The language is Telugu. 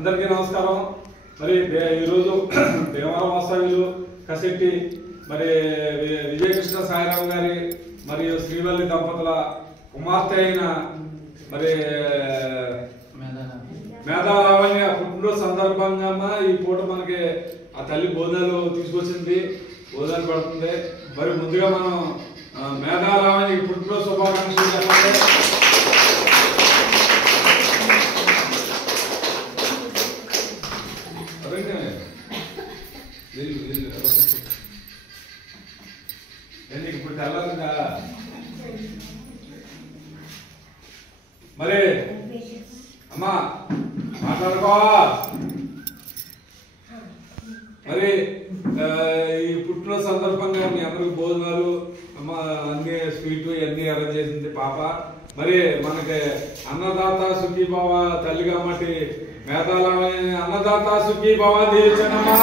అందరికీ నమస్కారం। మరి ఈ రోజు దేవరం వాస్తవ్యులు కసెట్టి మరి విజయకృష్ణ సాయిరావు గారి మరియు శ్రీవల్లి దంపతుల కుమార్తె అయిన మరి మేధాలావణ్య పుట్టినరోజు సందర్భంగా ఈ పూట మనకి ఆ తల్లి భోజనాలు తీసుకొచ్చింది, భోజనాలు పడుతుంది। మరి ముందుగా మనం మేధాలావణ్య పుట్టినరోజు శుభాకాంక్షలు చెప్పాలి। ఇప్పుడు తెల్లగా మరి అమ్మా మాట్లాడుకో। మరి ఈ పుట్టినరోజు సందర్భంగా మీ అందరికి భోజనాలు అమ్మ అన్ని స్వీట్ అన్ని అరేంజ్ చేసింది పాప। మరి మనకి అన్నదాత సుఖీభావ తల్లి కాబట్టి మేధాలావణ్య అన్నదాత సుఖీభావ దీవించనమ్మా।